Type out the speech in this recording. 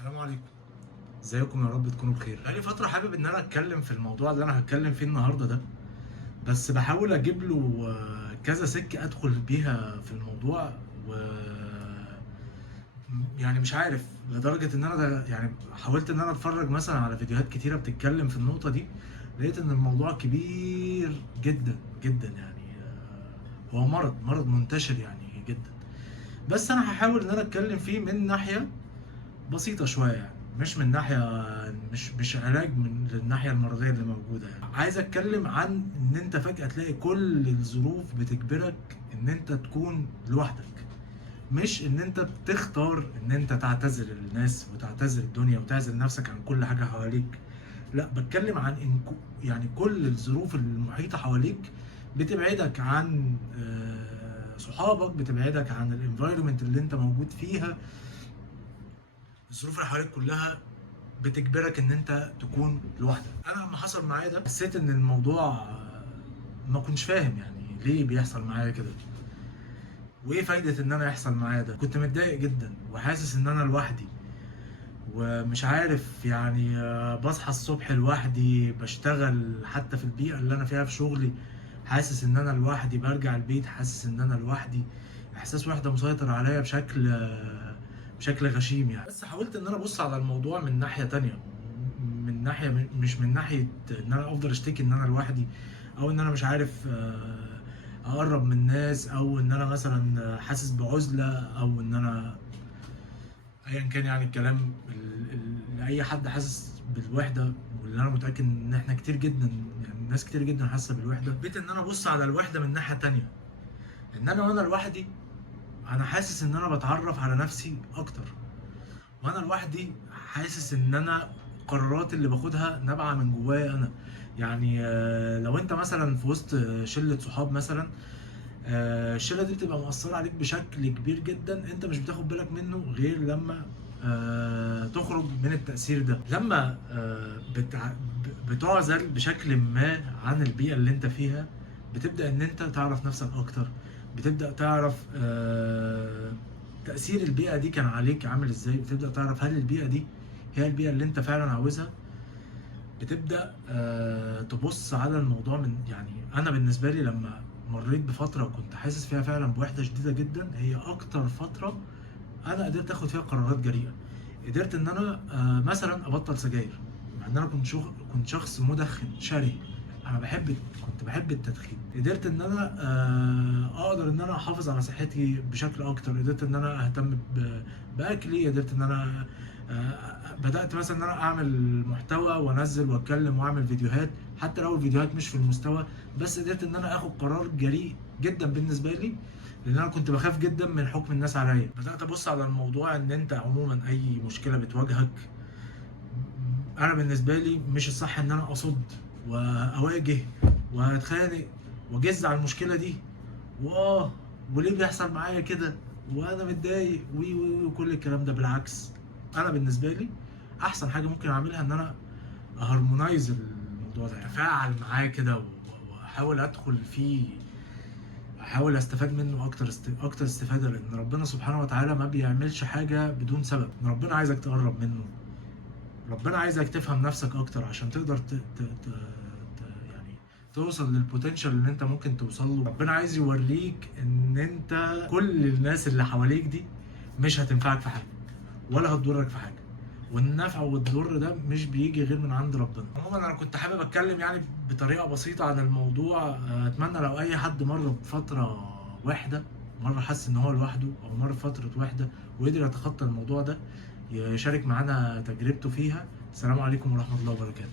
السلام عليكم. ازيكم؟ يا رب تكونوا بخير. بقالي فترة حابب ان انا اتكلم في الموضوع اللي انا هتكلم فيه النهارده ده، بس بحاول اجيب له كذا سكة ادخل بيها في الموضوع و يعني مش عارف، لدرجة ان انا يعني حاولت ان انا اتفرج مثلا على فيديوهات كتيرة بتتكلم في النقطة دي. لقيت ان الموضوع كبير جدا جدا، يعني هو مرض منتشر يعني جدا. بس انا هحاول ان انا اتكلم فيه من ناحية بسيطة شوية، يعني مش من ناحية، مش علاج من الناحية المرضية اللي موجودة. يعني عايز اتكلم عن ان انت فجأة تلاقي كل الظروف بتجبرك ان انت تكون لوحدك، مش ان انت بتختار ان انت تعتزل الناس وتعتزل الدنيا وتعزل نفسك عن كل حاجة حواليك. لا، بتكلم عن ان يعني كل الظروف المحيطة حواليك بتبعدك عن صحابك، بتبعدك عن الانفايرمنت اللي انت موجود فيها. الظروف اللي حواليك كلها بتجبرك ان انت تكون لوحدك. انا لما حصل معايا ده حسيت ان الموضوع ما كنتش فاهم يعني ليه بيحصل معايا كده، وايه فايدة ان انا يحصل معايا ده. كنت متضايق جدا وحاسس ان انا لوحدي ومش عارف، يعني بصحى الصبح لوحدي، بشتغل حتى في البيئة اللي انا فيها في شغلي حاسس ان انا لوحدي، برجع البيت حاسس ان انا لوحدي. احساس وحدة مسيطر عليا بشكل غشيم يعني. بس حاولت ان انا ابص على الموضوع من ناحية تانية، من ناحية مش من ناحية ان انا افضل اشتكي ان انا لوحدي، او ان انا مش عارف اقرب من الناس، او ان انا مثلا حاسس بعزلة، او ان انا ايا كان. يعني الكلام لاي حد حاسس بالوحده، واللي انا متاكد ان احنا كتير جدا، يعني ناس كتير جدا حاسه بالوحده. بقيت ان انا ابص على الوحده من ناحيه تانية، ان انا وانا لوحدي انا حاسس ان انا بتعرف على نفسي اكتر. وانا لوحدي حاسس ان انا القرارات اللي باخدها نابعه من جوايا انا. يعني لو انت مثلا في وسط شله صحاب مثلا، الشله دي بتبقى مؤثره عليك بشكل كبير جدا، انت مش بتاخد بالك منه غير لما تخرج من التأثير ده. لما بتعزل بشكل ما عن البيئة اللي انت فيها، بتبدأ ان انت تعرف نفسك اكتر، بتبدأ تعرف تأثير البيئة دي كان عليك عامل ازاي، بتبدأ تعرف هل البيئة دي هي البيئة اللي انت فعلا عاوزها. بتبدأ تبص على الموضوع من، يعني انا بالنسبة لي لما مريت بفترة كنت حاسس فيها فعلا بوحدة شديدة جدا، هي اكتر فترة انا قدرت اخد فيها قرارات جريئه. قدرت ان انا مثلا ابطل سجاير، مع ان انا كنت شخص مدخن شره. انا كنت بحب التدخين. قدرت ان انا اقدر ان انا احافظ على صحتي بشكل اكتر. قدرت ان انا اهتم باكلي. قدرت ان انا بدات مثلا ان انا اعمل محتوى وانزل واتكلم واعمل فيديوهات، حتى لو الفيديوهات مش في المستوى. بس قدرت ان انا اخد قرار جريء جدا بالنسبه لي، لان انا كنت بخاف جدا من حكم الناس عليا. بدات ابص على الموضوع ان انت عموما اي مشكله بتواجهك، انا بالنسبه لي مش الصح ان انا اصد واواجه واتخانق واجز على المشكله دي، واه وليه بيحصل معايا كده وانا متضايق وكل الكلام ده. بالعكس، انا بالنسبه لي احسن حاجه ممكن اعملها ان انا هارمونايز الموضوع ده، اتفاعل معاه كده واحاول ادخل فيه، احاول استفاد منه اكتر استفاده. لان ربنا سبحانه وتعالى ما بيعملش حاجه بدون سبب. ربنا عايزك تقرب منه، ربنا عايزك تفهم نفسك اكتر عشان تقدر يعني توصل للبوتنشال اللي انت ممكن توصل له. ربنا عايز يوريك ان انت كل الناس اللي حواليك دي مش هتنفعك في حاجه ولا هتضرك في حاجه، والنفع والضر ده مش بيجي غير من عند ربنا. عموما انا كنت حابب اتكلم يعني بطريقه بسيطه عن الموضوع. اتمنى لو اي حد مر بفتره وحده، مره حس ان هو لوحده، او مر بفتره وحده وقدر يتخطى الموضوع ده، يشارك معانا تجربته فيها. السلام عليكم ورحمه الله وبركاته.